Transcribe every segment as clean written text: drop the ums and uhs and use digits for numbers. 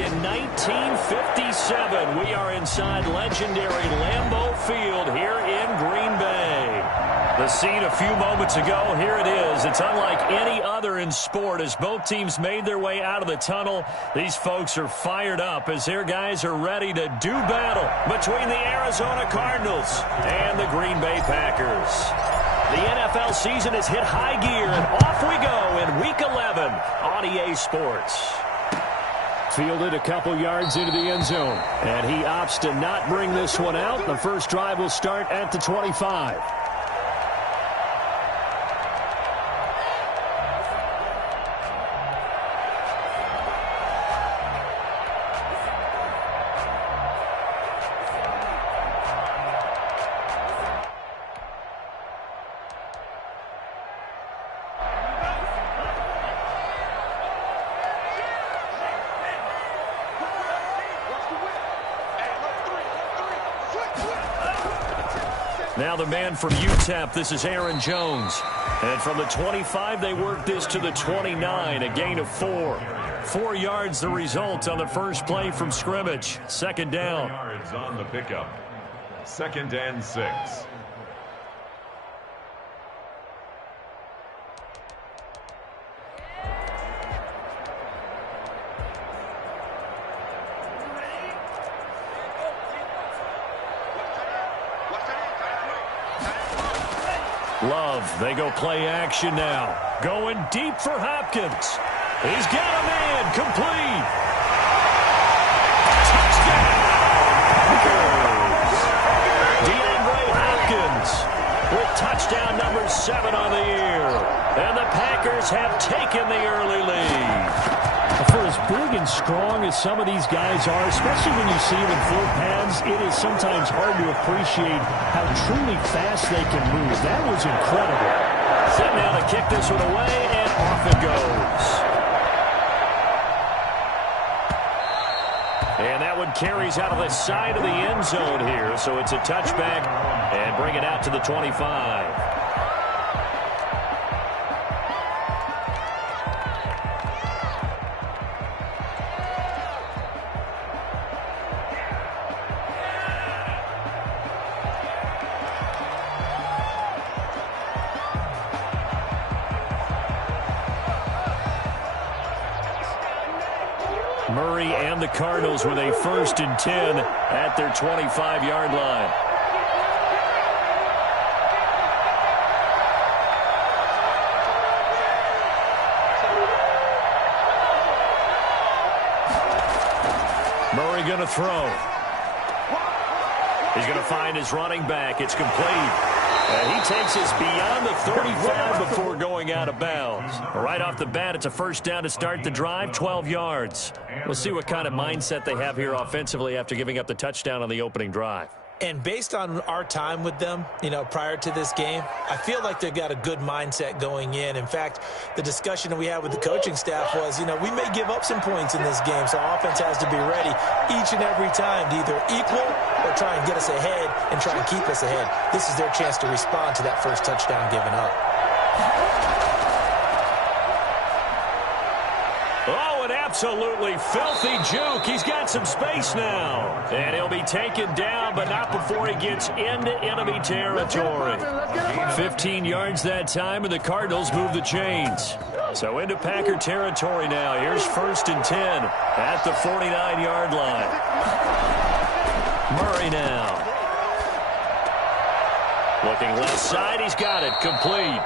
back in 1957. We are inside legendary Lambeau Field here in Green Bay. The scene a few moments ago, here it is. It's unlike any other in sport as both teams made their way out of the tunnel. These folks are fired up as their guys are ready to do battle between the Arizona Cardinals and the Green Bay Packers. The NFL season has hit high gear, and off we go in Week 11 on EA Sports. Fielded a couple yards into the end zone, and he opts to not bring this one out. The first drive will start at the 25. Now the man from UTEP, this is Aaron Jones. And from the 25, they work this to the 29, a gain of 4. 4 yards the result on the first play from scrimmage. Second down. Yards on the pickup. 2nd and 6. Love, they go play action now. Going deep for Hopkins. He's got a man, complete. Touchdown, Packers. DeAndre Hopkins with touchdown number 7 on the year. And the Packers have taken the early lead. For as big and strong as some of these guys are, especially when you see them in full pads, it is sometimes hard to appreciate how truly fast they can move. That was incredible. Set now to kick this one away, and off it goes. And that one carries out of the side of the end zone here, so it's a touchback and bring it out to the 25. Murray and the Cardinals with a 1st and 10 at their 25-yard line. Murray going to throw. He's going to find his running back. It's complete. And he takes us beyond the 35 before going out of bounds. Right off the bat, it's a first down to start the drive, 12 yards. We'll see what kind of mindset they have here offensively after giving up the touchdown on the opening drive. And based on our time with them, prior to this game, I feel like they've got a good mindset going in. In fact, the discussion that we had with the coaching staff was, we may give up some points in this game, so offense has to be ready each and every time to either equal or try and get us ahead and try and keep us ahead. This is their chance to respond to that first touchdown given up. Absolutely filthy juke. He's got some space now. And he'll be taken down, but not before he gets into enemy territory. 15 yards that time, and the Cardinals move the chains. So into Packer territory now. Here's 1st and 10 at the 49-yard line. Murray now. Looking left side, he's got it. Complete.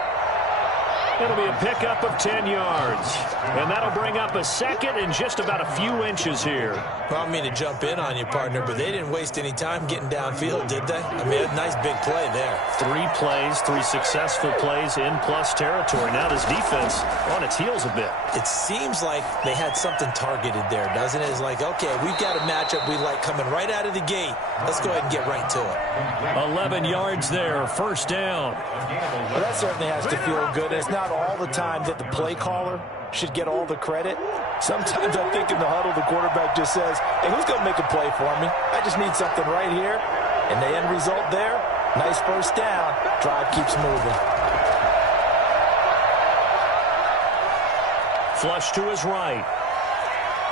It'll be a pickup of 10 yards. And that'll bring up a 2nd and just about a few inches here. Well, I don't mean to jump in on you, partner, but they didn't waste any time getting downfield, did they? I mean, a nice big play there. 3 plays, 3 successful plays in plus territory. Now this defense on its heels a bit. It seems like they had something targeted there, doesn't it? It's like, okay, we've got a matchup we like coming right out of the gate. Let's go ahead and get right to it. 11 yards there, first down. Well, that certainly has to feel good. It's not all the time that the play caller should get all the credit. Sometimes I think in the huddle, the quarterback just says, hey, who's going to make a play for me? I just need something right here. And the end result there, nice first down. Drive keeps moving. Flush to his right.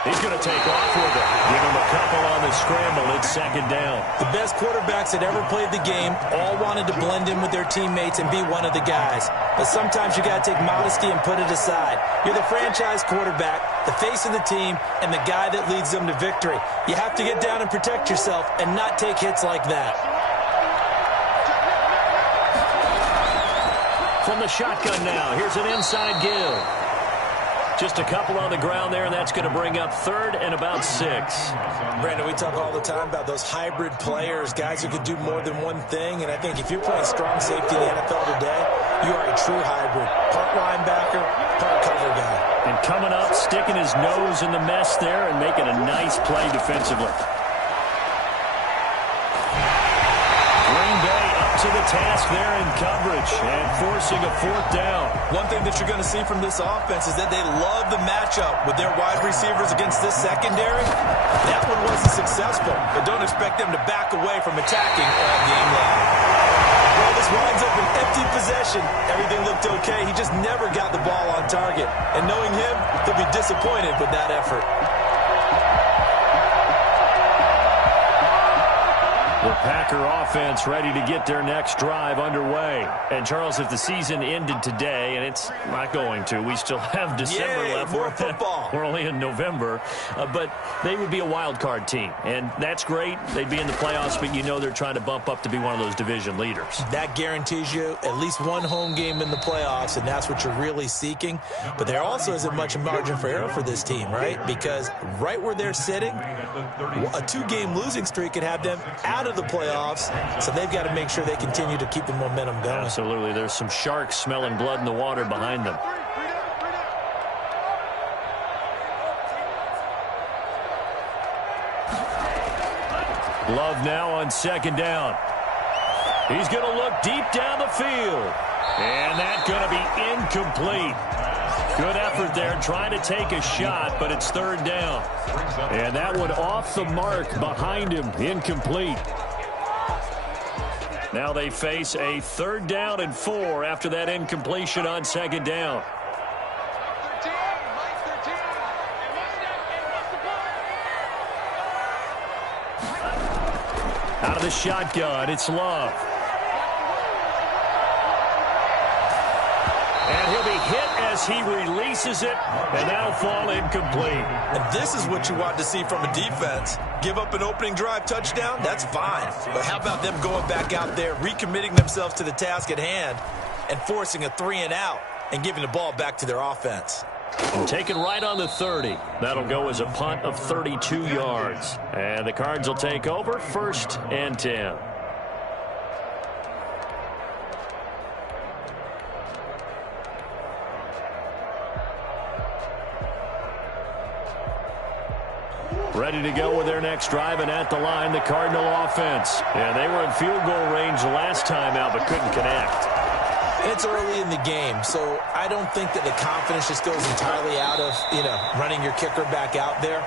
He's going to take off with it. Give him a couple on the scramble. It's second down. The best quarterbacks that ever played the game all wanted to blend in with their teammates and be one of the guys. But sometimes you got to take modesty and put it aside. You're the franchise quarterback, the face of the team, and the guy that leads them to victory. You have to get down and protect yourself and not take hits like that. From the shotgun now, here's an inside give. Just a couple on the ground there, and that's going to bring up third and about 6. Brandon, we talk all the time about those hybrid players, guys who can do more than one thing. And I think if you're playing strong safety in the NFL today, you are a true hybrid. Part linebacker, part cover guy. And coming up, sticking his nose in the mess there and making a nice play defensively. Green Bay up to the task there in coverage and forcing a 4th down. One thing that you're going to see from this offense is that they love the matchup with their wide receivers against this secondary. That one wasn't successful, but don't expect them to back away from attacking all game long. Well, this winds up an empty possession. Everything looked okay. He just never got the ball on target. And knowing him, he'll be disappointed with that effort. The Packer offense ready to get their next drive underway. And, Charles, if the season ended today, and it's not going to, we still have December left. More football. We're only in November. But they would be a wild card team. And that's great. They'd be in the playoffs, but you know they're trying to bump up to be one of those division leaders. That guarantees you at least one home game in the playoffs, and that's what you're really seeking. But there also isn't much margin for error for this team, right? Because right where they're sitting, a 2-game losing streak could have them out of the playoffs, so they've got to make sure they continue to keep the momentum going. Absolutely. There's some sharks smelling blood in the water behind them. Love now on 2nd down. He's going to look deep down the field. And that's going to be incomplete. Good effort there trying to take a shot, but it's 3rd down. And that one off the mark behind him. Incomplete. Now they face a 3rd down and 4 after that incompletion on 2nd down. Out of the shotgun, it's Love. And he'll be hit as he releases it, and that'll fall incomplete. And this is what you want to see from a defense. Give up an opening drive touchdown, that's fine. But how about them going back out there, recommitting themselves to the task at hand, and forcing a 3-and-out and giving the ball back to their offense. Taken right on the 30. That'll go as a punt of 32 yards. And the Cards will take over 1st and 10. Ready to go with their next drive, and at the line, the Cardinal offense. And they were in field goal range last time out, but couldn't connect. It's early in the game, so I don't think that the confidence just goes entirely out of, running your kicker back out there.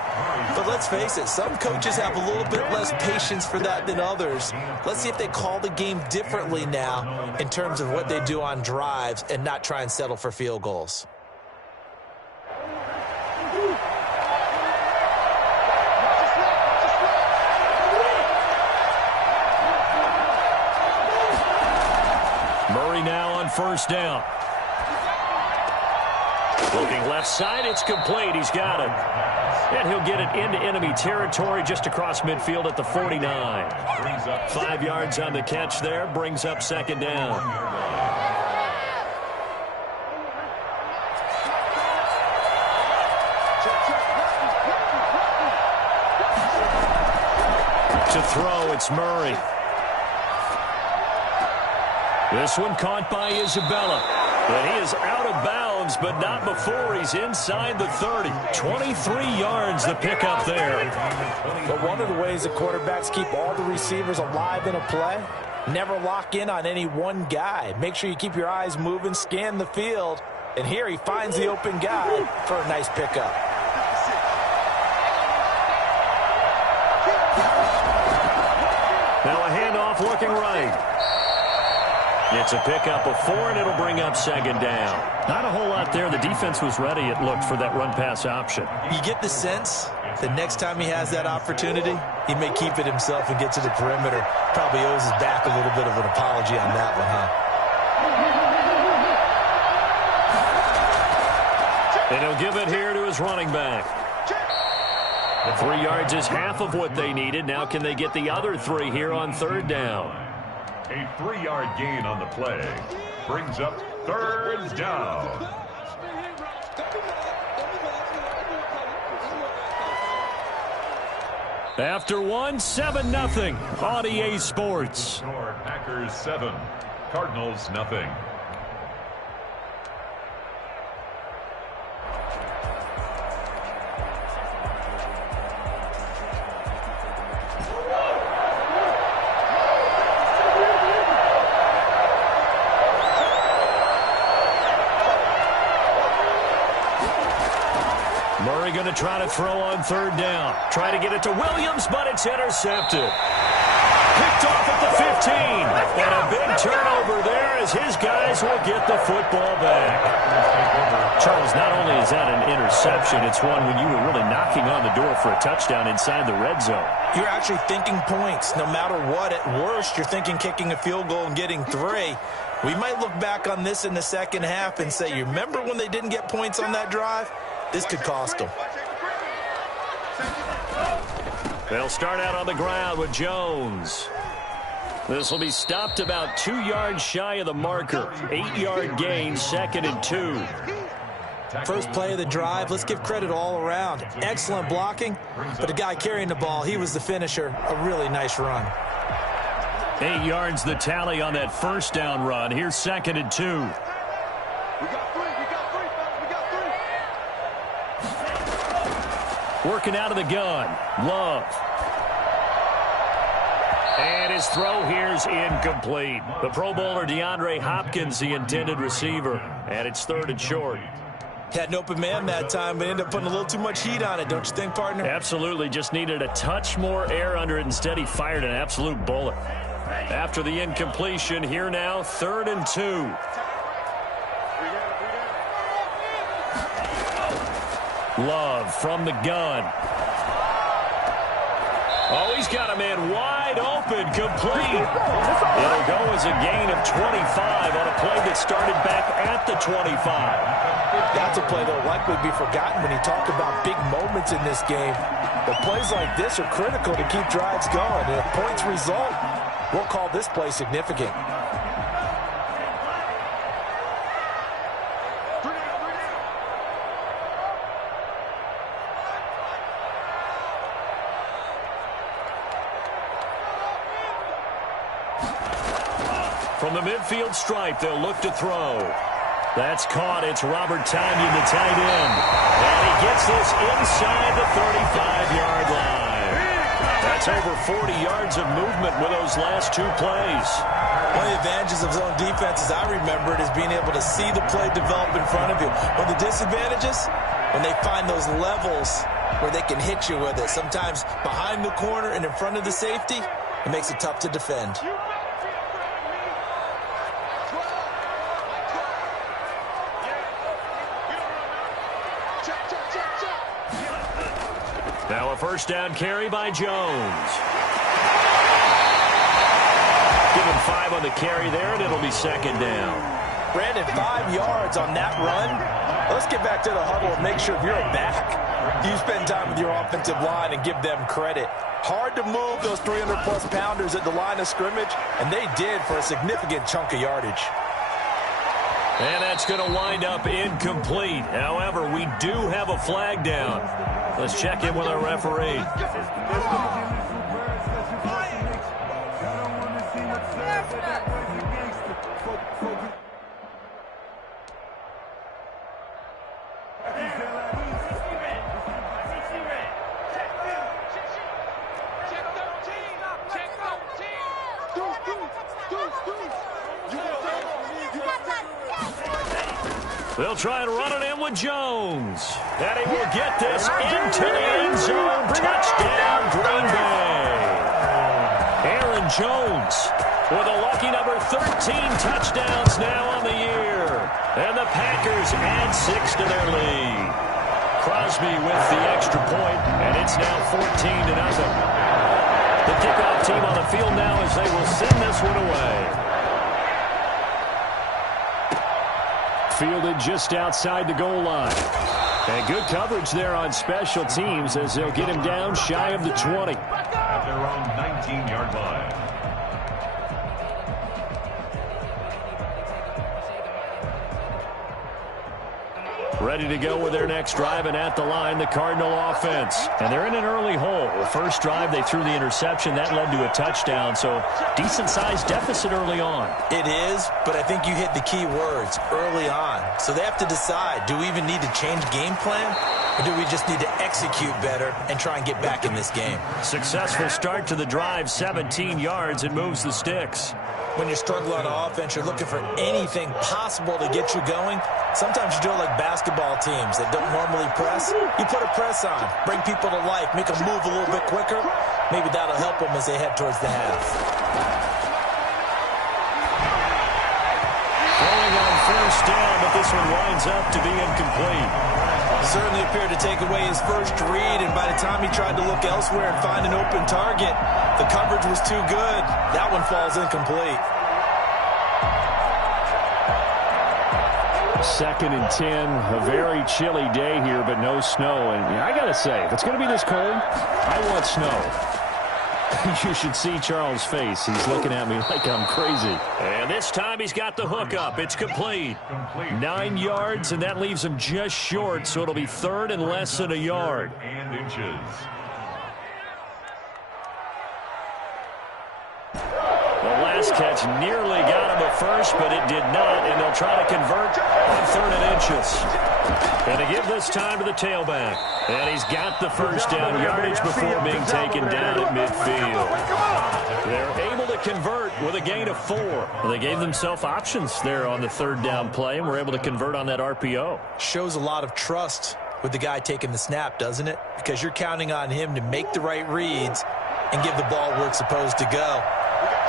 But let's face it, some coaches have a little bit less patience for that than others. Let's see if they call the game differently now in terms of what they do on drives and not try and settle for field goals. Murray now on 1st down. Looking left side, it's complete. He's got it. And he'll get it into enemy territory just across midfield at the 49. 5 yards on the catch there, brings up 2nd down. To throw, it's Murray. This one caught by Isabella. And he is out of bounds, but not before he's inside the 30. 23 yards the pickup there. But one of the ways that quarterbacks keep all the receivers alive in a play, never lock in on any one guy. Make sure you keep your eyes moving, scan the field. And here he finds the open guy for a nice pickup. Now a handoff looking right. It's a pickup of 4, and it'll bring up second down. Not a whole lot there. The defense was ready, it looked, for that run-pass option. You get the sense that next time he has that opportunity, he may keep it himself and get to the perimeter. Probably owes his back a little bit of an apology on that one, huh? And he'll give it here to his running back. 3 yards is half of what they needed. Now can they get the other 3 here on third down? A 3-yard gain on the play brings up third down. After 1, 7-0 on EA Sports. Score Packers 7, Cardinals nothing. Murray going to try to throw on third down. Try to get it to Williams, but it's intercepted. Picked off at the 15. And a big turnover there as his guys will get the football back. Charles, not only is that an interception, it's one when you were really knocking on the door for a touchdown inside the red zone. You're actually thinking points. No matter what, at worst, you're thinking kicking a field goal and getting 3. We might look back on this in the second half and say, you remember when they didn't get points on that drive? This could cost them. They'll start out on the ground with Jones. This will be stopped about 2 yards shy of the marker. 8-yard gain, 2nd and 2. First play of the drive, let's give credit all around. Excellent blocking, but the guy carrying the ball, he was the finisher. A really nice run. 8 yards the tally on that first down run. Here's 2nd and 2. Working out of the gun. Love. And his throw here's incomplete. The Pro Bowler DeAndre Hopkins, the intended receiver. And it's 3rd and short. Had an open man that time, but ended up putting a little too much heat on it, don't you think, partner? Absolutely. Just needed a touch more air under it. Instead, he fired an absolute bullet. After the incompletion, here now, 3rd and 2. Love from the gun. Oh, he's got a man wide open, complete. It'll go as a gain of 25 on a play that started back at the 25. That's a play that will likely be forgotten when you talk about big moments in this game. But plays like this are critical to keep drives going. And if points result, we'll call this play significant. From the midfield stripe, they'll look to throw. That's caught. It's Robert Tonyan, the tight end. And he gets this inside the 35-yard line. That's over 40 yards of movement with those last 2 plays. One of the advantages of zone defense, as I remember it, is being able to see the play develop in front of you. One of the disadvantages, when they find those levels where they can hit you with it, sometimes behind the corner and in front of the safety, it makes it tough to defend. Now a first down carry by Jones. Give him 5 on the carry there, and it'll be 2nd down. Brandon, 5 yards on that run. Let's get back to the huddle and make sure you're back. You spend time with your offensive line and give them credit. Hard to move those 300-plus pounders at the line of scrimmage, and they did for a significant chunk of yardage. And that's going to wind up incomplete. However, we do have a flag down. Let's check in with our referee. They'll try and run it in with Jones. And he will get this into the end zone. Touchdown, Green Bay. Aaron Jones with a lucky number 13 touchdowns now on the year. And the Packers add 6 to their lead. Crosby with the extra point, and it's now 14-0. The kickoff team on the field now as they will send this one away. Fielded just outside the goal line. And good coverage there on special teams as they'll get him down shy of the 20. At their own 19-yard line. Ready to go with their next drive, and at the line, the Cardinal offense. And they're in an early hole. The first drive, they threw the interception. That led to a touchdown, so decent-sized deficit early on. It is, but I think you hit the key words, early on. So they have to decide, do we even need to change game plan, or do we just need to execute better and try and get back in this game? Successful start to the drive, 17 yards. It moves the sticks. When you're struggling on offense, you're looking for anything possible to get you going. Sometimes you do it like basketball teams that don't normally press. You put a press on, bring people to life, make them move a little bit quicker. Maybe that'll help them as they head towards the half. Throwing on first down, but this one winds up to be incomplete. Certainly appeared to take away his first read, and by the time he tried to look elsewhere and find an open target, the coverage was too good. That one falls incomplete. 2nd and 10, a very chilly day here, but no snow. And I got to say, if it's going to be this cold, I want snow. You should see Charles' face. He's looking at me like I'm crazy. And this time he's got the hook up. It's complete. 9 yards, and that leaves him just short, so it'll be 3rd and less than a yard. And inches. The last catch nearly got him a first, but it did not, and they'll try to convert on 3rd and inches. And to give this time to the tailback. And he's got the first down yardage before being taken down at midfield. They're able to convert with a gain of 4. Well, they gave themselves options there on the 3rd down play, and were able to convert on that RPO. Shows a lot of trust with the guy taking the snap, doesn't it? Because you're counting on him to make the right reads and give the ball where it's supposed to go.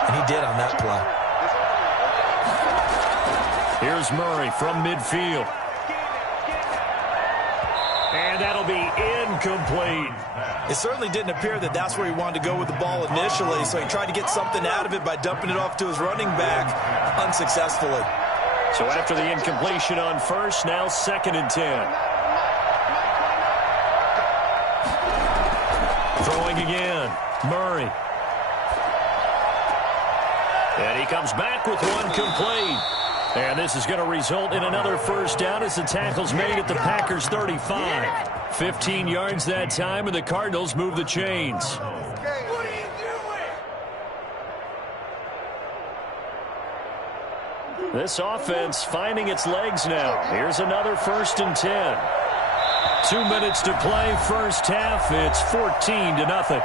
And he did on that play. Here's Murray from midfield. And that'll be incomplete. It certainly didn't appear that that's where he wanted to go with the ball initially, so he tried to get something out of it by dumping it off to his running back unsuccessfully. So after the incompletion on first, now 2nd and 10. Throwing again, Murray. And he comes back with one complete. And this is going to result in another first down as the tackle's made at the Packers' 35. 15 yards that time, and the Cardinals move the chains. This offense finding its legs now. Here's another 1st and 10. 2 minutes to play, first half. It's 14-0.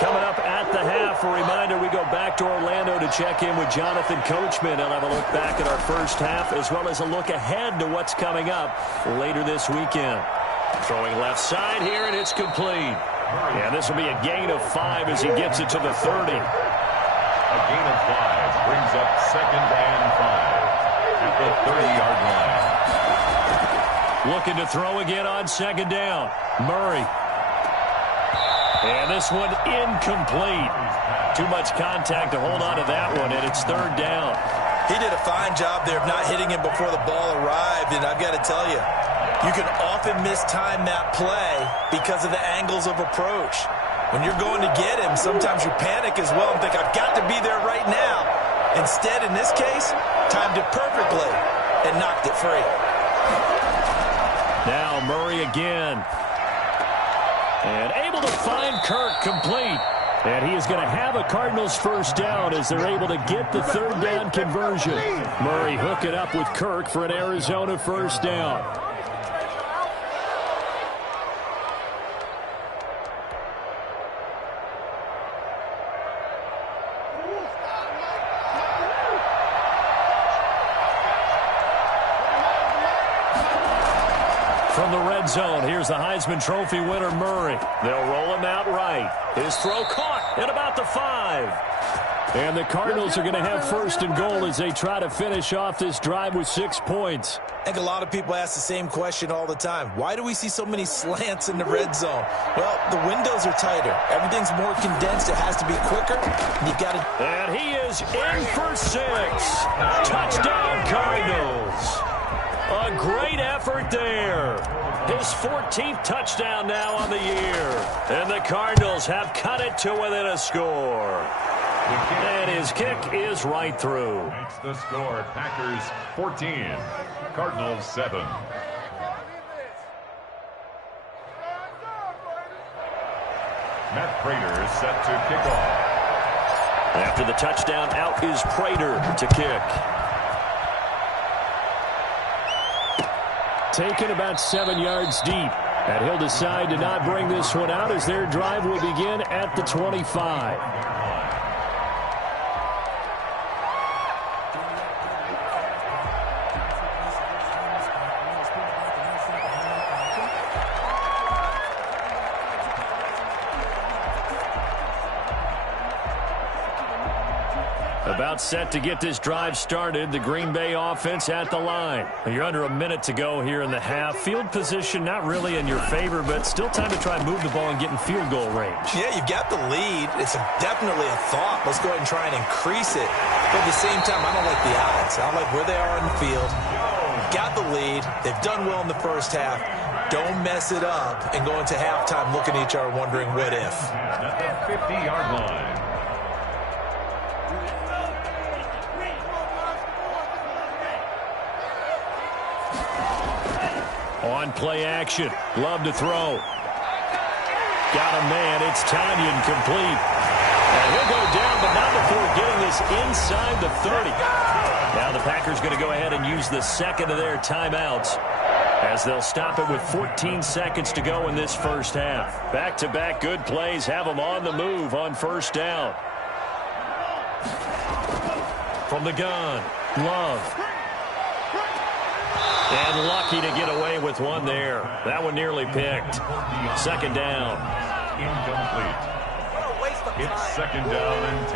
Coming up at the half, a reminder, we go back to Orlando to check in with Jonathan Coachman. He'll have a look back at our first half as well as a look ahead to what's coming up later this weekend. Throwing left side here, and it's complete. And this will be a gain of 5 as he gets it to the 30. A gain of 5 brings up 2nd and 5 at the 30-yard line. Looking to throw again on 2nd down. Murray. And this one incomplete. Too much contact to hold on to that one, and it's 3rd down. He did a fine job there of not hitting him before the ball arrived, and I've got to tell you, you can often mistime that play because of the angles of approach. When you're going to get him, sometimes you panic as well and think, I've got to be there right now. Instead, in this case, timed it perfectly and knocked it free. Now Murray again. And able to find Kirk complete. And he is going to have a Cardinals first down as they're able to get the 3rd down conversion. Murray hook it up with Kirk for an Arizona first down. from the red zone. Here's the Heisman Trophy winner, Murray. They'll roll him out right. His throw caught at about the 5. And the Cardinals are going to have first and goal as they try to finish off this drive with 6 points. I think a lot of people ask the same question all the time. Why do we see so many slants in the red zone? Well, the windows are tighter. Everything's more condensed. It has to be quicker. You got to. And he is in for 6. Touchdown, Cardinals. A great effort there. His 14th touchdown now on the year. And the Cardinals have cut it to within a score. And his kick is right through. Makes the score. Packers 14, Cardinals 7. Matt Prater is set to kick off. After the touchdown, out is Prater to kick. Taken about 7 yards deep. And he'll decide to not bring this one out as their drive will begin at the 25. About set to get this drive started. The Green Bay offense at the line. You're under a minute to go here in the half. Field position not really in your favor, but still time to try and move the ball and get in field goal range. Yeah, you've got the lead. It's definitely a thought. Let's go ahead and try and increase it. But at the same time, I don't like the odds. I don't like where they are on the field. Got the lead. They've done well in the first half. Don't mess it up and go into halftime looking at each other wondering what if. At the 50-yard line. On play action. Love to throw. Got a man. It's Tanyan complete. And he'll go down, but not before getting this inside the 30. Now the Packers going to go ahead and use the second of their timeouts as they'll stop it with 14 seconds to go in this first half. Back-to-back good plays have them on the move on first down. From the gun, Love. And lucky to get away with one there. That one nearly picked. Second down. Incomplete. It's second down and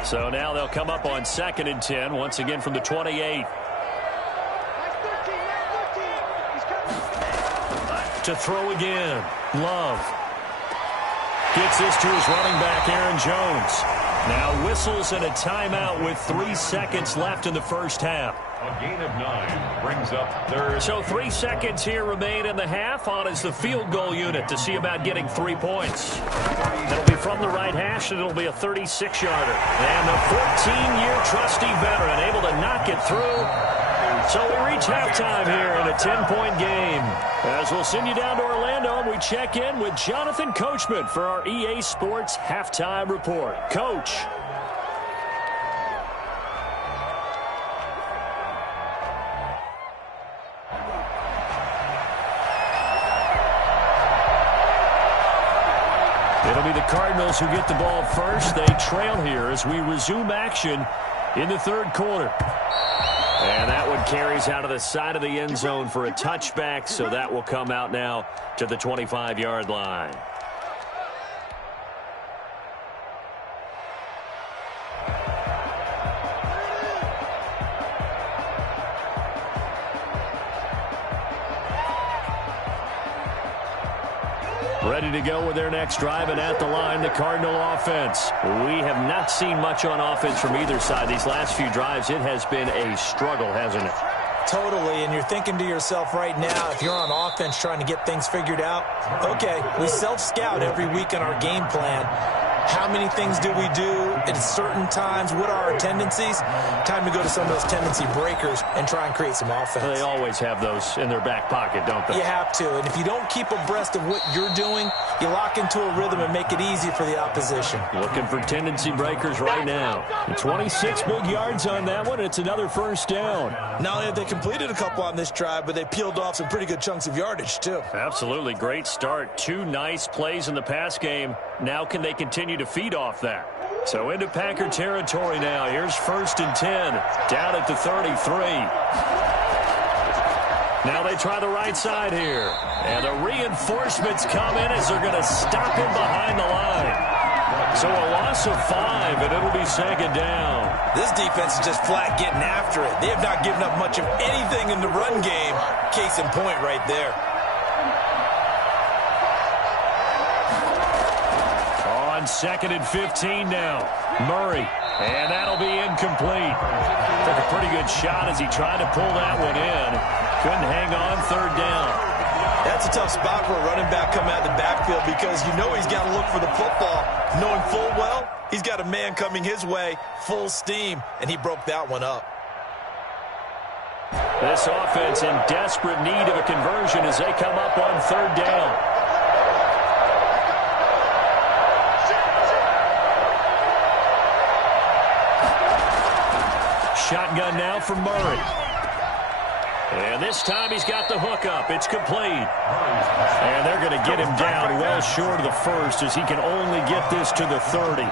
10. So now they'll come up on second and 10, once again from the 28. To throw again. Love. Gets this to his running back, Aaron Jones. Now whistles and a timeout with 3 seconds left in the first half. A gain of 9 brings up third. So 3 seconds here remain in the half. On is the field goal unit to see about getting 3 points. It'll be from the right hash, and it'll be a 36-yarder. And the 14-year trusty veteran able to knock it through. So we reach halftime here in a 10-point game. As we'll send you down to Orlando, and we check in with Jonathan Coachman for our EA Sports Halftime Report. Coach. It'll be the Cardinals who get the ball first. They trail here as we resume action in the third quarter. And that one carries out of the side of the end zone for a touchback, so that will come out now to the 25-yard line. Ready to go with their next drive, and at the line, the Cardinal offense. We have not seen much on offense from either side. These last few drives, it has been a struggle, hasn't it? Totally, and you're thinking to yourself right now, if you're on offense trying to get things figured out, okay, we self-scout every week in our game plan. How many things do we do in certain times, what are our tendencies? Time to go to some of those tendency breakers and try and create some offense. They always have those in their back pocket, don't they? You have to, and if you don't keep abreast of what you're doing, you lock into a rhythm and make it easy for the opposition. Looking for tendency breakers right now. 26 big yards on that one. It's another first down. Not only have they completed a couple on this drive, but they peeled off some pretty good chunks of yardage, too. Absolutely. Great start. 2 nice plays in the pass game. Now can they continue to feed off that? So into Packer territory now. Here's 1st and 10. Down at the 33. Now they try the right side here. And the reinforcements come in as they're going to stop him behind the line. So a loss of 5, and it'll be 2nd down. This defense is just flat getting after it. They have not given up much of anything in the run game. Case in point right there. On 2nd and 15 now. Murray. And that'll be incomplete. Took a pretty good shot as he tried to pull that one in. Couldn't hang on. 3rd down. That's a tough spot for a running back coming out of the backfield because you know he's got to look for the football, knowing full well he's got a man coming his way, full steam, and he broke that one up. This offense in desperate need of a conversion as they come up on 3rd down. Shotgun now for Murray. And this time he's got the hook up. It's complete. And they're going to get him down well short of the 1st as he can only get this to the 30.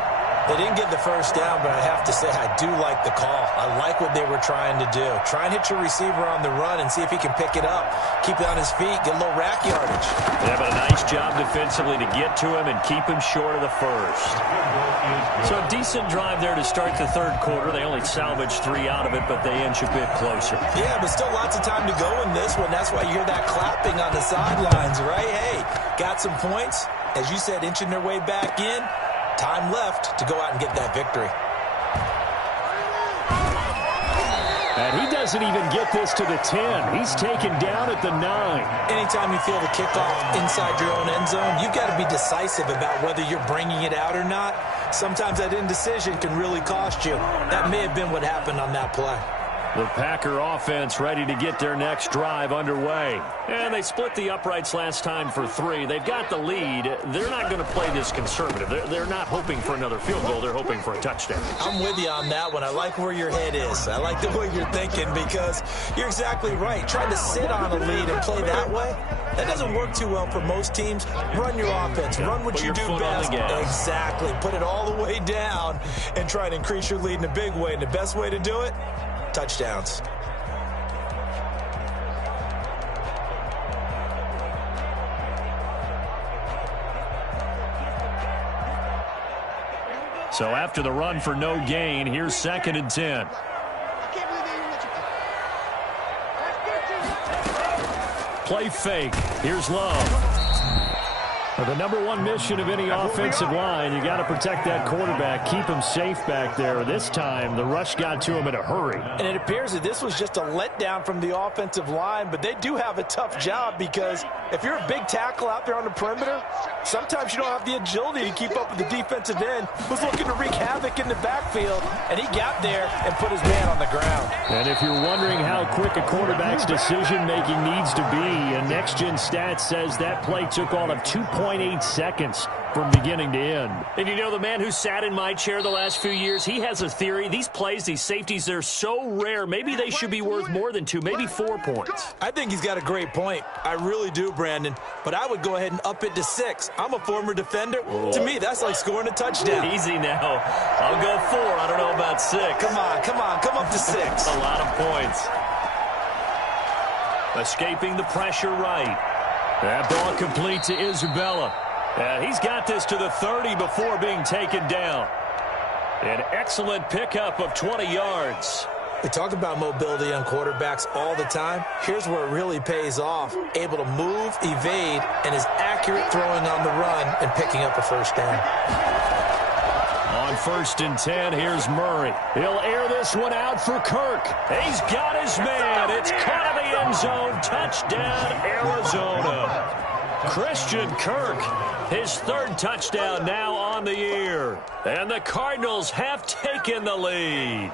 They didn't get the 1st down, but I have to say I do like the call. I like what they were trying to do. Try and hit your receiver on the run and see if he can pick it up. Keep it on his feet, get a little rack yardage. Yeah, but a nice job defensively to get to him and keep him short of the 1st. So a decent drive there to start the 3rd quarter. They only salvaged 3 out of it, but they inch a bit closer. Yeah, but still lots of time to go in this one. That's why you hear that clapping on the sidelines, right? Hey, got some points. As you said, inching their way back in. Time left to go out and get that victory. And he doesn't even get this to the 10. He's taken down at the 9. Anytime you feel the kickoff inside your own end zone, you've got to be decisive about whether you're bringing it out or not. Sometimes that indecision can really cost you. That may have been what happened on that play. The Packer offense ready to get their next drive underway. And they split the uprights last time for 3. They've got the lead. They're not going to play this conservative. They're not hoping for another field goal. They're hoping for a touchdown. I'm with you on that one. I like where your head is. I like the way you're thinking because you're exactly right. Trying to sit on a lead and play that way, that doesn't work too well for most teams. Run your offense. Run what you do best. Exactly. Put it all the way down and try to increase your lead in a big way. And the best way to do it, touchdowns. So after the run for no gain, here's 2nd and 10. Play fake. Here's Love. The number 1 mission of any offensive line, you got to protect that quarterback, keep him safe back there. This time, the rush got to him in a hurry. And it appears that this was just a letdown from the offensive line, but they do have a tough job because if you're a big tackle out there on the perimeter, sometimes you don't have the agility to keep up with the defensive end who's looking to wreak havoc in the backfield, and he got there and put his man on the ground. And if you're wondering how quick a quarterback's decision-making needs to be, a Next Gen Stats says that play took all of 2.8 seconds from beginning to end. And you know, the man who sat in my chair the last few years, he has a theory. These plays, these safeties, they're so rare. Maybe they should be worth more than 2, maybe 4 points. I think he's got a great point. I really do, Brandon. But I would go ahead and up it to 6. I'm a former defender. To me, that's like scoring a touchdown. Easy now. I'll go 4. I don't know about 6. Come on. Come up to 6. A lot of points. Escaping the pressure right. That ball complete to Isabella. And he's got this to the 30 before being taken down. An excellent pickup of 20 yards. We talk about mobility on quarterbacks all the time. Here's where it really pays off. Able to move, evade, and is accurate throwing on the run and picking up a 1st down. On 1st and 10, here's Murray. He'll air this one out for Kirk. He's got his man. It's caught in the end zone. Touchdown, Arizona. Christian Kirk, his 3rd touchdown now on the year. And the Cardinals have taken the lead.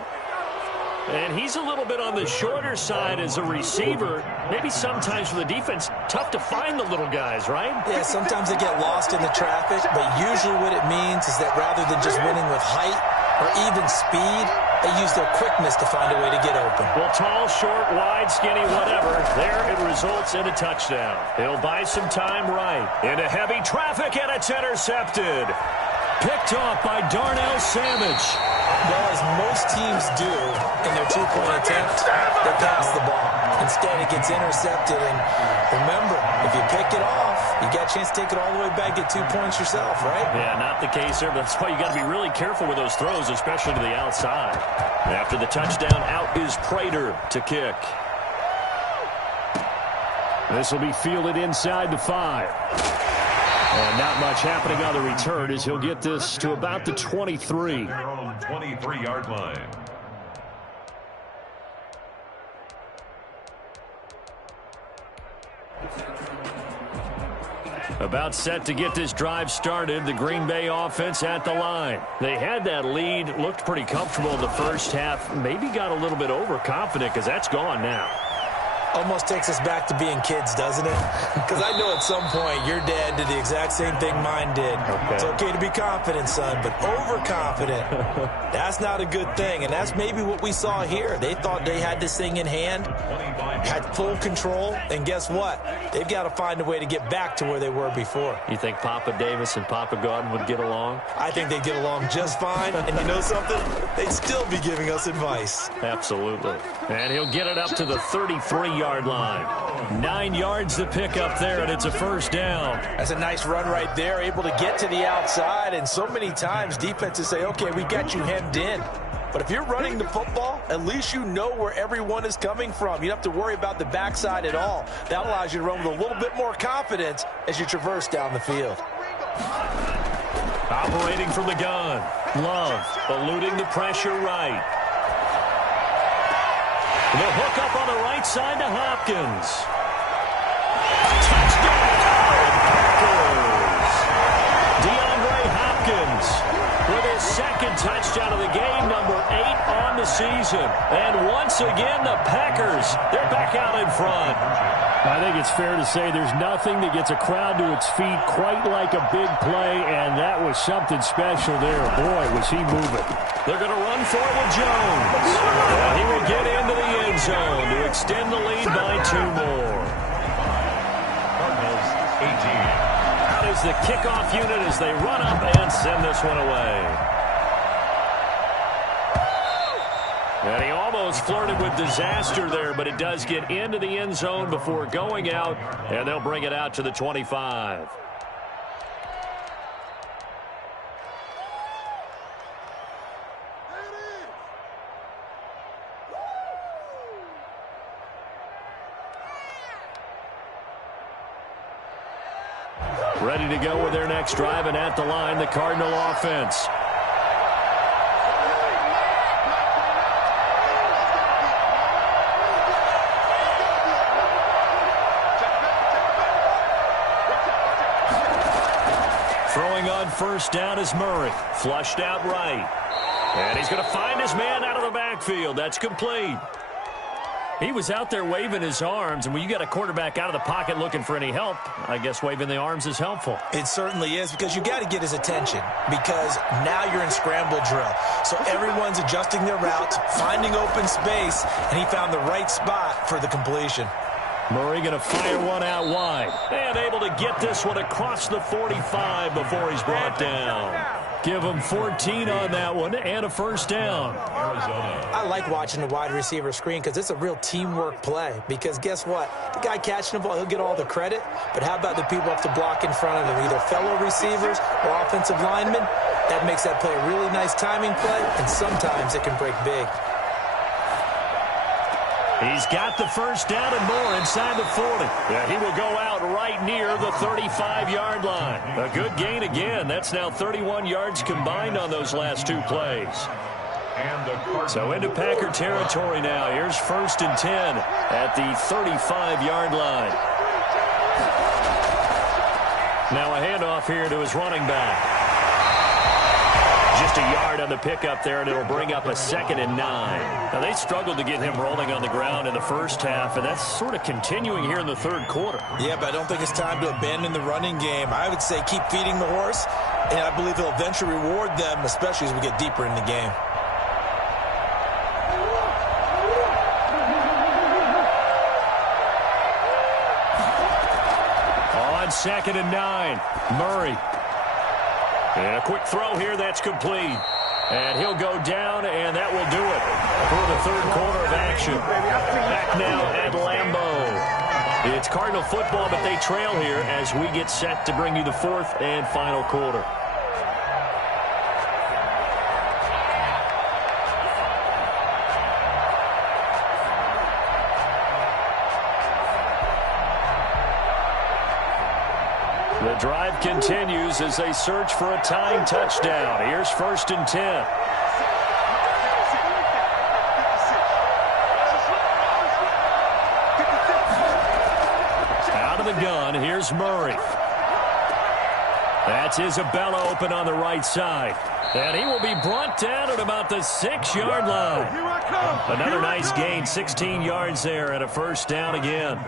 And he's a little bit on the shorter side as a receiver. Maybe sometimes for the defense, tough to find the little guys, right? Yeah, sometimes they get lost in the traffic, but usually what it means is that rather than just winning with height or even speed, they use their quickness to find a way to get open. Well, tall, short, wide, skinny, whatever, there it results in a touchdown. He'll buy some time right. Into heavy traffic, and it's intercepted. Picked off by Darnell Savage. Well, as most teams do in their two-point attempt, they pass the ball. Instead, it gets intercepted. And remember, if you pick it off, you got a chance to take it all the way back, get 2 points yourself, right? Yeah, not the case there, but that's why you got to be really careful with those throws, especially to the outside. After the touchdown, out is Prater to kick. This will be fielded inside the 5. And not much happening on the return as he'll get this to about the 23. Their own 23-yard line. About set to get this drive started, the Green Bay offense at the line. They had that lead, looked pretty comfortable in the first half, maybe got a little bit overconfident because that's gone now. Almost takes us back to being kids, doesn't it? Because I know at some point your dad did the exact same thing mine did. Okay. It's okay to be confident, son, but overconfident, that's not a good thing. And that's maybe what we saw here. They thought they had this thing in hand, had full control, and guess what? They've got to find a way to get back to where they were before. You think Papa Davis and Papa Godwin would get along? I think they'd get along just fine. And you know something? They'd still be giving us advice. Absolutely. And he'll get it up to the 33-yard line. 9 yards to pick up there, and it's a first down. That's a nice run right there, able to get to the outside. And so many times defenses say, okay, we got you hemmed in. But if you're running the football, at least you know where everyone is coming from. You don't have to worry about the backside at all. That allows you to run with a little bit more confidence as you traverse down the field. Operating from the gun. Love eluding the pressure right. The hook up on the right side to Hopkins. Touchdown, Packers! DeAndre Hopkins with his second touchdown of the game, number 8 on the season. And once again, the Packers, they're back out in front. I think it's fair to say there's nothing that gets a crowd to its feet quite like a big play, and that was something special there. Boy, was he moving. They're going to run for it with Jones. And he will get into the end zone to extend the lead by 2 more. Cardinals 18. Out is the kickoff unit as they run up and send this one away. And he almost flirted with disaster there, but it does get into the end zone before going out, and they'll bring it out to the 25. Ready to go with their next drive, and at the line, the Cardinal offense. Throwing on first down is Murray. Flushed out right. And he's going to find his man out of the backfield. That's complete. He was out there waving his arms, and when you got a quarterback out of the pocket looking for any help, I guess waving the arms is helpful. It certainly is, because you got to get his attention, because now you're in scramble drill. So everyone's adjusting their routes, finding open space, and he found the right spot for the completion. Murray going to fire one out wide, and able to get this one across the 45 before he's brought down. Give him 14 on that one and a first down. Arizona. I like watching the wide receiver screen because it's a real teamwork play. Because guess what? The guy catching the ball, he'll get all the credit. But how about the people up to block in front of him, either fellow receivers or offensive linemen? That makes that play a really nice timing play, and sometimes it can break big. He's got the first down and more inside the 40. Yeah, he will go out right near the 35-yard line. A good gain again. That's now 31 yards combined on those last 2 plays. So into Packer territory now. Here's 1st and 10 at the 35-yard line. Now a handoff here to his running back. Just a yard on the pickup there, and it'll bring up a 2nd and 9. Now, they struggled to get him rolling on the ground in the first half, and that's sort of continuing here in the third quarter. Yeah, but I don't think it's time to abandon the running game. I would say keep feeding the horse, and I believe he'll eventually reward them, especially as we get deeper in the game. On 2nd and 9, Murray. And a quick throw here, that's complete. And he'll go down, and that will do it for the third quarter of action. Back now at Lambeau. It's Cardinal football, but they trail here as we get set to bring you the fourth and final quarter. The drive continues as they search for a tying touchdown. Here's 1st and 10. Out of the gun, here's Murray. That's Isabella open on the right side. And he will be brought down at about the 6-yard line. Another nice gain, 16 yards there, and a first down again.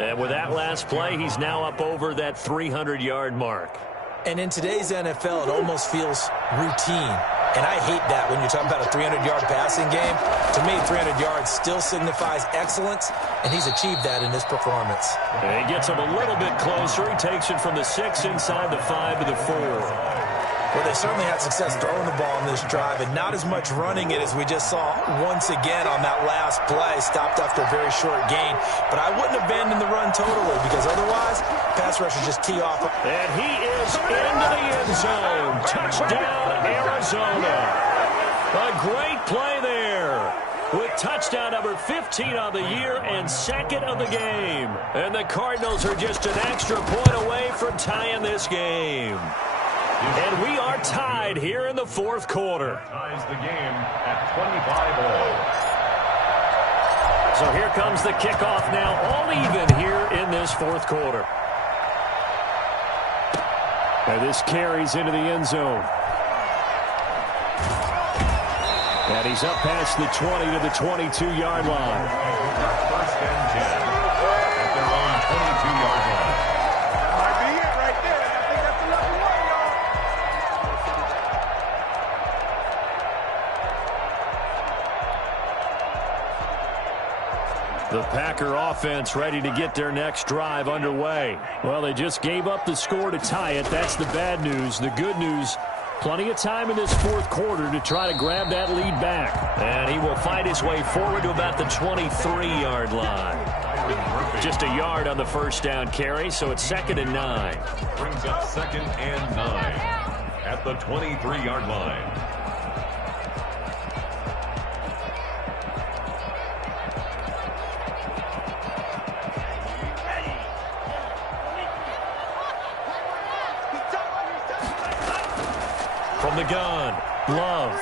And with that last play, he's now up over that 300-yard mark. And in today's NFL, it almost feels routine. And I hate that when you're talking about a 300-yard passing game. To me, 300 yards still signifies excellence, and he's achieved that in this performance. And he gets him a little bit closer. He takes it from the 6 inside the 5 to the 4. Well, they certainly had success throwing the ball in this drive, and not as much running it as we just saw once again on that last play. Stopped after a very short gain. But I wouldn't abandon the run totally, because otherwise, pass rushers just tee off. And he is into the end zone. Touchdown, Arizona. A great play there, with touchdown number 15 on the year and 2nd of the game. And the Cardinals are just an extra point away from tying this game. And we are tied here in the fourth quarter. Ties the game at 25 all. So here comes the kickoff now, all even here in this fourth quarter. And this carries into the end zone. And he's up past the 20 to the 22-yard line. 1st and 10 at their own 22-yard line. That might be it right there. I think that's the lucky one, y'all. The Packer offense ready to get their next drive underway. Well, they just gave up the score to tie it. That's the bad news. The good news, plenty of time in this fourth quarter to try to grab that lead back. And he will fight his way forward to about the 23-yard line. Just a yard on the first down carry, so it's 2nd and 9. Brings up 2nd and 9 at the 23-yard line. From the gun, Love.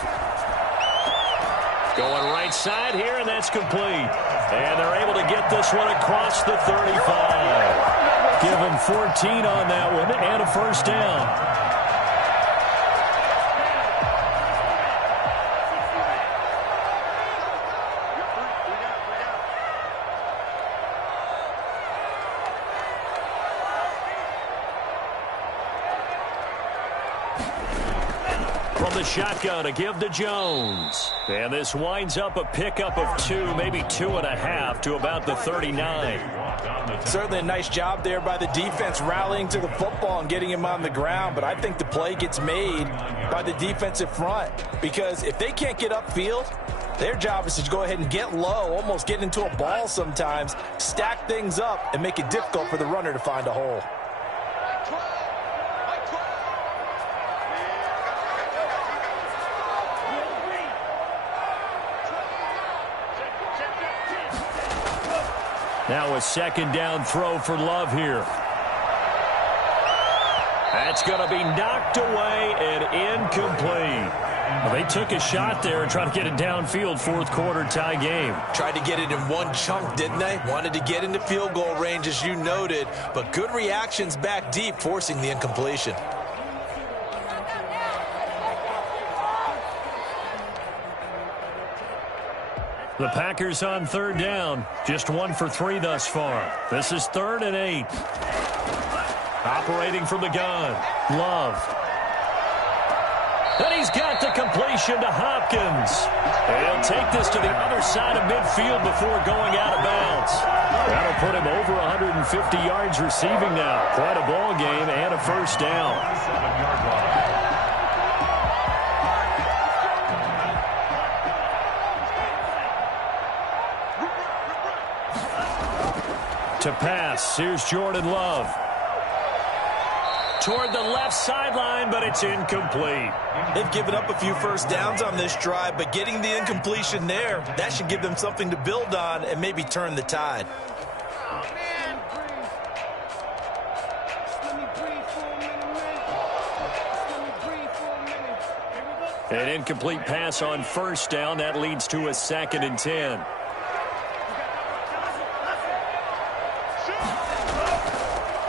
Going right side here, and that's complete. And they're able to get this one across the 35. Give him 14 on that one and a first down. From the shotgun, a give to Jones. And this winds up a pickup of 2, maybe 2.5 to about the 39. Certainly a nice job there by the defense rallying to the football and getting him on the ground. But I think the play gets made by the defensive front, because if they can't get upfield, their job is to go ahead and get low, almost get into a ball sometimes, stack things up, and make it difficult for the runner to find a hole. Now a second down throw for Love here. That's going to be knocked away and incomplete. Well, they took a shot there and tried to get it downfield, fourth quarter tie game. Tried to get it in one chunk, didn't they? Wanted to get into field goal range, as you noted, but good reactions back deep, forcing the incompletion. The Packers on third down. Just 1 for 3 thus far. This is 3rd and 8. Operating from the gun. Love. And he's got the completion to Hopkins. And he'll take this to the other side of midfield before going out of bounds. That'll put him over 150 yards receiving now. Quite a ball game and a first down. 7-yard line. To pass, here's Jordan Love. Toward the left sideline, but it's incomplete. They've given up a few first downs on this drive, but getting the incompletion there, that should give them something to build on and maybe turn the tide. An incomplete pass on first down. That leads to a 2nd and 10.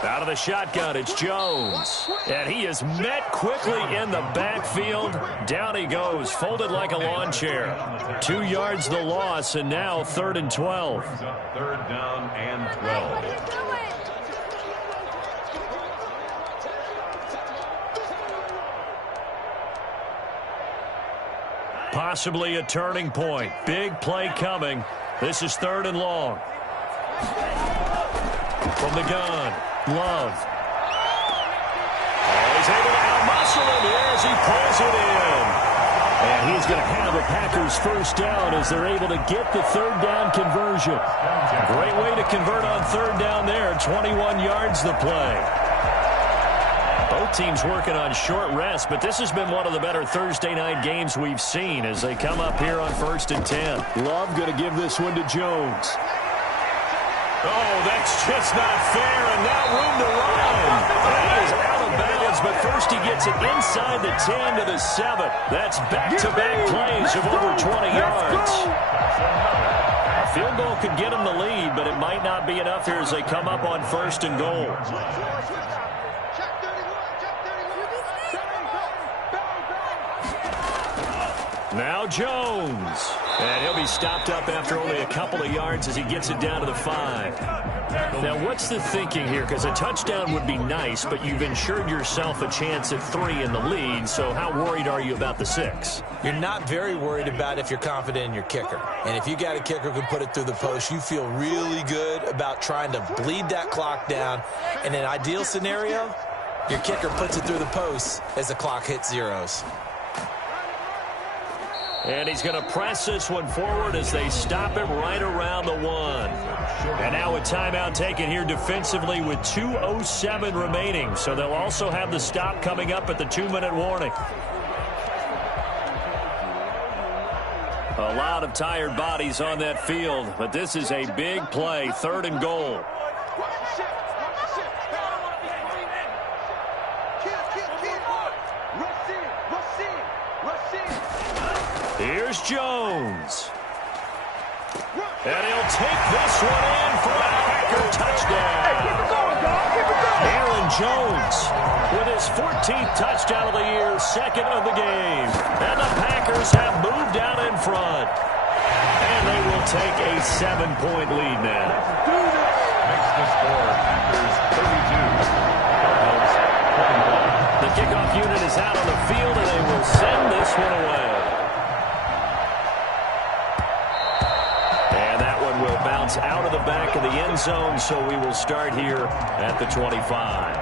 Out of the shotgun, it's Jones. And he is met quickly in the backfield. Down he goes, folded like a lawn chair. 2 yards the loss, and now 3rd and 12. 3rd down and 12. Possibly a turning point. Big play coming. This is 3rd and long. From the gun, Love. Oh, he's able to out-muscle him here as he pulls it in. And he's going to have a Packers first down as they're able to get the 3rd down conversion. Great way to convert on 3rd down there. 21 yards the play. Both teams working on short rest, but this has been one of the better Thursday night games we've seen as they come up here on 1st and 10. Love going to give this one to Jones. Oh, that's just not fair, and now room to run. And he is out of bounds, but first he gets it inside the 10 to the 7. That's back-to-back plays of over 20 yards. A field goal could get him the lead, but it might not be enough here as they come up on 1st and goal. Now Jones. And he'll be stopped up after only a couple of yards as he gets it down to the 5. Now, what's the thinking here? Because a touchdown would be nice, but you've ensured yourself a chance at 3 in the lead, so how worried are you about the 6? You're not very worried about if you're confident in your kicker. And if you got a kicker who can put it through the post, you feel really good about trying to bleed that clock down. In an ideal scenario, your kicker puts it through the post as the clock hits zeros. And he's going to press this one forward as they stop it right around the 1. And now a timeout taken here defensively with 2:07 remaining. So they'll also have the stop coming up at the 2-minute warning. A lot of tired bodies on that field, but this is a big play, 3rd and goal. Here's Jones. And he'll take this one in for a Packer touchdown. Hey, keep it going, dog. Keep it going. Aaron Jones with his 14th touchdown of the year, 2nd of the game. And the Packers have moved out in front. And they will take a 7-point lead now. Makes the score Packers 32. Cardinals 21. The kickoff unit is out on the field, and they will send this one away. Will bounce out of the back of the end zone, so we will start here at the 25.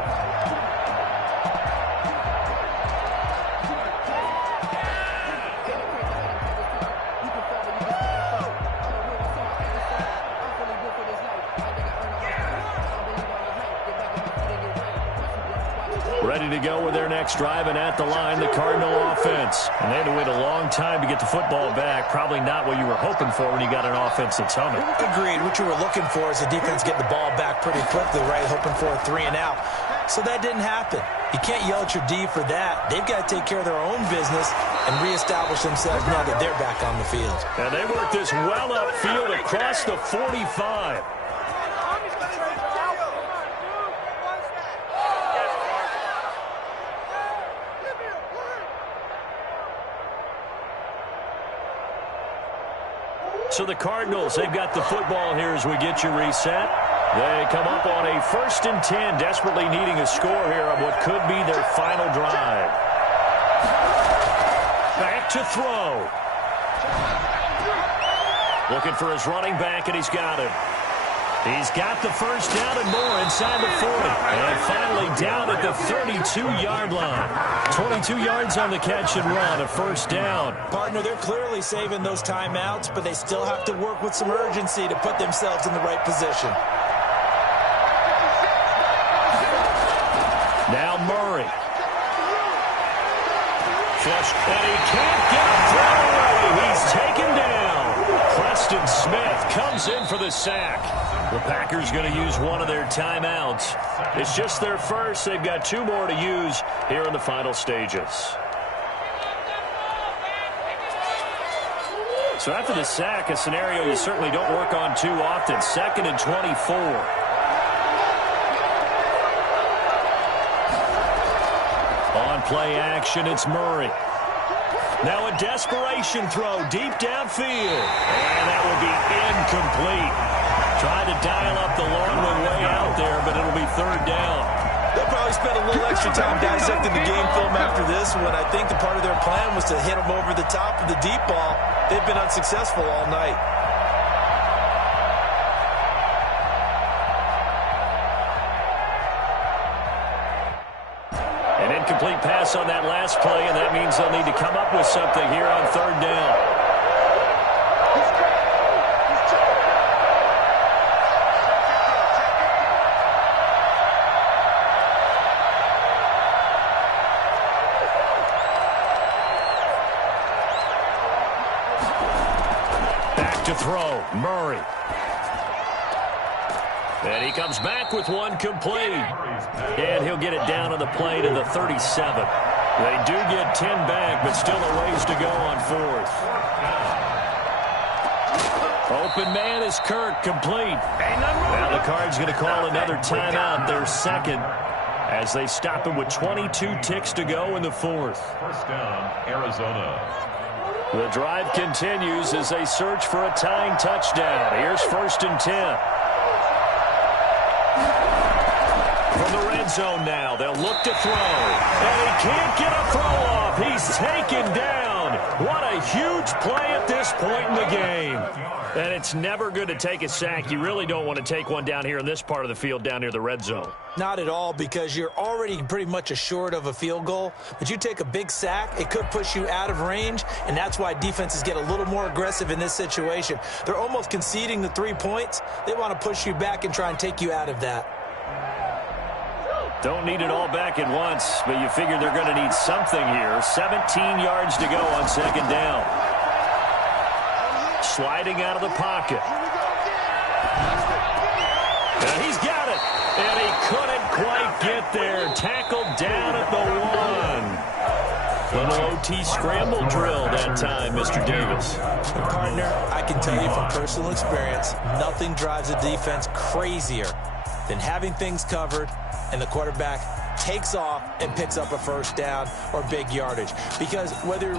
Ready to go with their next drive, and at the line, the Cardinal offense. And they had to wait a long time to get the football back. Probably not what you were hoping for when you got an offense that's humming. Agreed. What you were looking for is the defense get the ball back pretty quickly, right? Hoping for a 3 and out. So that didn't happen. You can't yell at your D for that. They've got to take care of their own business and reestablish themselves now that they're back on the field. And they work this well upfield across the 45. So the Cardinals, they've got the football here as we get you reset. They come up on a 1st and 10, desperately needing a score here on what could be their final drive. Back to throw. Looking for his running back, and he's got him. He's got the first down and more inside the 40. And finally down at the 32-yard line. 22 yards on the catch and run, a first down. Partner, they're clearly saving those timeouts, but they still have to work with some urgency to put themselves in the right position. Now Murray. Flush, and he can't get a throw away. He's taken down. Preston Smith comes in for the sack. The Packers going to use one of their timeouts. It's just their first. They've got 2 more to use here in the final stages. So after the sack, a scenario you certainly don't work on too often. 2nd and 24. On play action, it's Murray. Now a desperation throw deep downfield. And that will be incomplete. Tried to dial up the long one way out there, but it'll be 3rd down. They'll probably spend a little extra time dissecting the game film after this one. I think the part of their plan was to hit them over the top of the deep ball. They've been unsuccessful all night. An incomplete pass on that last play, and that means they'll need to come up with something here on 3rd down. To throw, Murray. And he comes back with one complete. And he'll get it down on the play to the 37. They do get 10 back, but still a ways to go on 4th. Open man is Kirk, complete. Now the Cards going to call another timeout, their 2nd, as they stop him with 22 ticks to go in the 4th. First down, Arizona. The drive continues as they search for a tying touchdown. Here's 1st and 10. From the red zone now, they'll look to throw. And he can't get a throw off. He's taken down. What a huge play at this point in the game. And it's never good to take a sack. You really don't want to take one down here in this part of the field down near the red zone. Not at all, because you're already pretty much assured of a field goal. But you take a big sack, it could push you out of range, and that's why defenses get a little more aggressive in this situation. They're almost conceding the 3 points. They want to push you back and try and take you out of that. Don't need it all back at once, but you figure they're going to need something here. 17 yards to go on 2nd down. Sliding out of the pocket. And he's got it. And he couldn't quite get there. Tackled down at the 1. Little OT scramble drill that time, Mr. Davis. Partner, I can tell you from personal experience, nothing drives a defense crazier than having things covered and the quarterback takes off and picks up a first down or big yardage. Because whether you're